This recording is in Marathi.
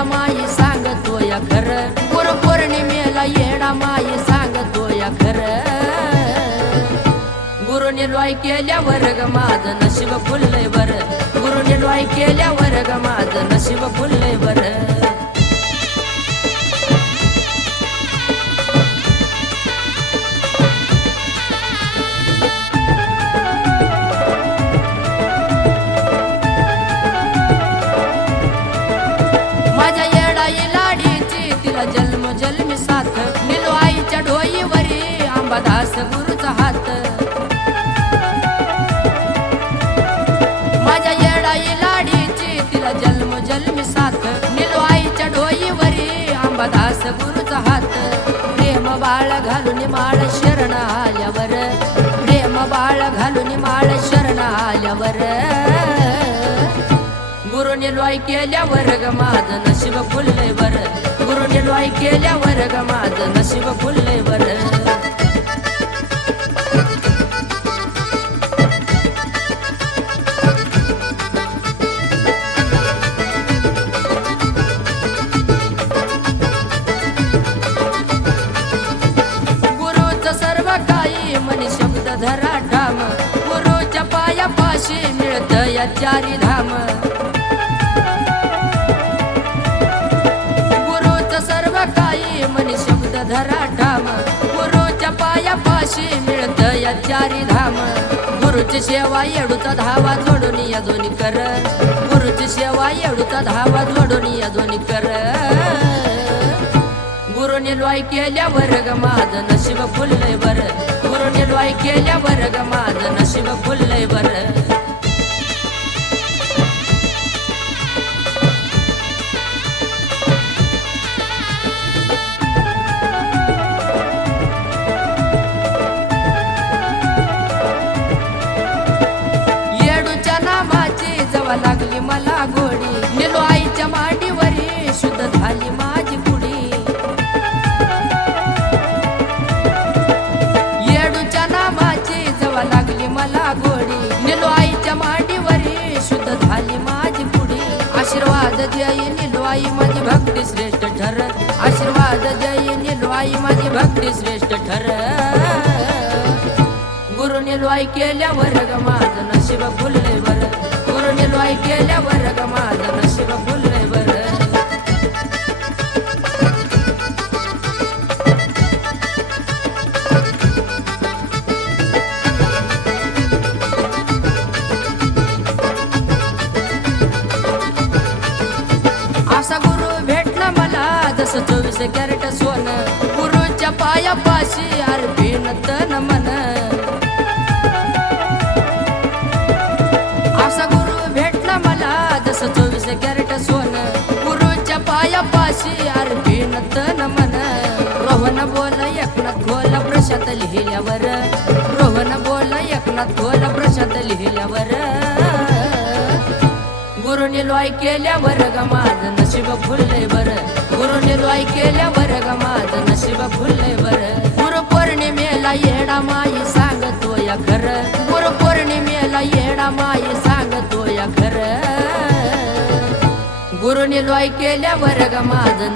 येडा माई सांगतोय खरं, गुरुपौर्णिमेला येडा माई सांगतोय खरं. गुरुने लॉय केल्यावर ग माझं नशीब फुललंय बरं, गुरुने लॉय केल्यावर ग माझं नशीब फुललंय बरं. माझ्या येडाई लाडीची तिला जन्म जन्मी साथ, निलो आईच्या डोईवरी अंबादास गुरुचा हात. माझ्या येडाई लाडीची तिला जन्म जन्मी साथ, निलो आईच्या डोईवरी अंबादास गुरुचा हात. प्रेम बाळ घालून माळ शरण आल्यावर, प्रेम बाळ घालून माळ शरण आल्यावर. गुरुने लॉय केल्यावर ग माझं नशीब फुललंय बरं, गुरुने लॉय केल्यावर ग माझं नशीब फुललंय बरं. गुरुचं सर्व काही म्हणे शब्द धरा ठाम, गुरुच्या पायापाशी मिळतं या चारी धाम. काही म्हणे शब्द धरा ठाम, गुरुच्या पायापाशी मिळतं या चारी धाम. गुरुची सेवा येडूचा धावा जोडून या दोन्ही कर, गुरुची सेवा येडूचा धावा जोडून या दोन्ही कर. गुरुने लॉय केल्यावर ग माझं नशीब फुललंय बरं, गुरुने लॉय केल्यावर ग माझं नशीब फुललंय बरं. लागली मला गोडी, निलो आईच्या मांडीवरी शुद्ध झाली माझी कुडी. येडूच्या नामाची जवा लागली मला गोडी, निलो आईच्या मांडीवरी शुद्ध झाली माझी कुडी. आशीर्वाद द्याई निलो आई माझी भक्ती श्रेष्ठ ठर, आशीर्वाद द्याई निलो आई माझी भक्ती श्रेष्ठ ठर. गुरुने लॉय केल्यावर ग माझं नशीब फुललंय बरं, गुरुने लॉय केल्यावर ग माझं नशीब फुललंय बरं. असा गुरु भेटला मला जसं 24 कॅरेट सोनं, गुरुच्या पायापाशी अर्पीन तन मन. असा गुरु भेटला मला जसं 24 कॅरेट सोनं, गुरुच्या पायापाशी अर्पीन तन मन. रोहन बोल एकनाथ खोल प्रशांत लिहिल्यावर, रोहन बोल एकनाथ खोल प्रशांत लिहिल्यावर. गुरुने लॉय केल्यावर ग माझं नशीब फुललंय बरं, गुरुने लॉय केल्यावर ग माझं नशीब फुललंय बरं. गुरुपौर्णिमेला येडा माई सांगतोय खरं, गुरुपौर्णिमेला येडा माई सांगतोय खरं. गुरुने लॉय केल्यावर ग माझं